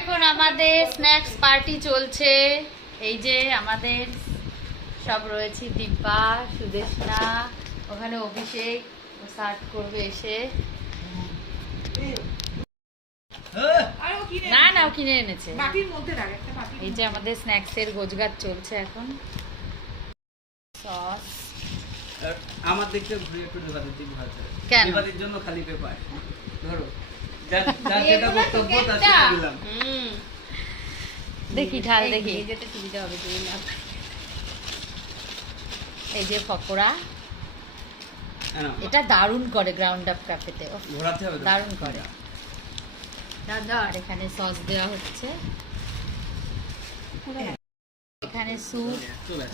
এখন আমাদের snacks party চলছে। এই যে আমাদের সব রয়েছে, দিব্যা, সুদেশনা, ওখানে অভিষেক সার্ভ করবে এসে। না না, ও কিনে এনেছে। এই যে আমাদের স্ন্যাক্সের গোছগাছ চলছে এখন। সস আমার দেখতে ঘুরে একটু দেবাদের দিন ভালো। কেন? দেবাদের জন্য খালি পেপার ধরো, যার যেটা বক্তব্য তা সেটা দিলাম। দেখি ঢাল দেখি। এই যে পকোড়া, এটা দারুণ করে গ্রাউন্ড আপ ক্যাফেতে, ঘোরাতে হবে, দারুণ করে দাদা। আর এখানে সস দেওয়া হচ্ছে, এখানে স্যুপ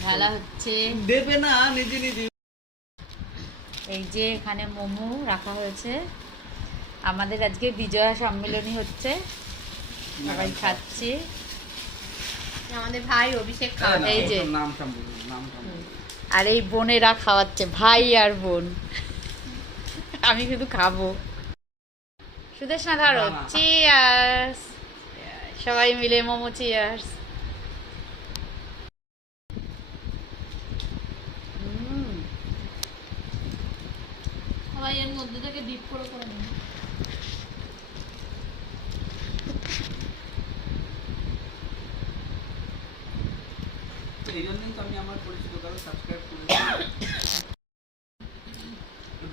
ঢালা হচ্ছে, দেবে না নিজে নিজে। এই যে এখানে মোমো রাখা হয়েছে। আমাদের আজকে বিজয়া সম্মেলনী হচ্ছে, সবাই খাচ্ছি। আমাদের ভাই অভিষেক এই যে নামটা বলুন, নামটা বলুন। আর এই বোনেরা খাওয়াচ্ছে, ভাই আর বোন। আমি শুধু খাবো। সুদেশনা ধরো, চিয়ার্স, সবাই মিলে মোমো চিয়ার্স। সবাই এর মধ্যে থেকে ডিপ করে নিন। এই জন্যই তো আমি আমার পরিচিত কারো সাবস্ক্রাইব করে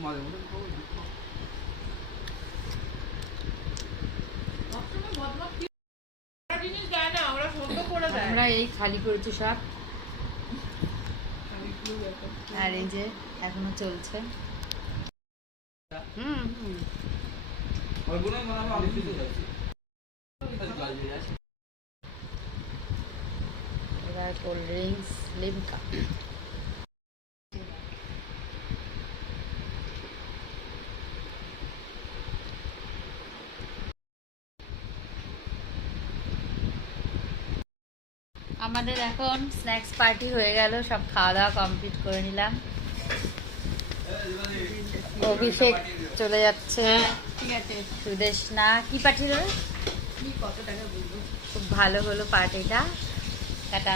মজা মতো আমরা এই খালি করেছি সব, আর এই যে এখনো চলছে। ওইগুলো মনে হয় আমি কিছু যাচ্ছি। এবার কোল্ড ড্রিঙ্কস, লিমকা। আমাদের এখন স্ন্যাক্স পার্টি হয়ে গেল, সব খাওয়া দাওয়া কমপ্লিট করে নিলাম। অভিষেক চলে যাচ্ছে, ঠিক আছে, সুদেশনা কি পাঠিয়ে দেবে। কত টাকা বলবো। খুব ভালো হলো পার্টিটা, টাটা।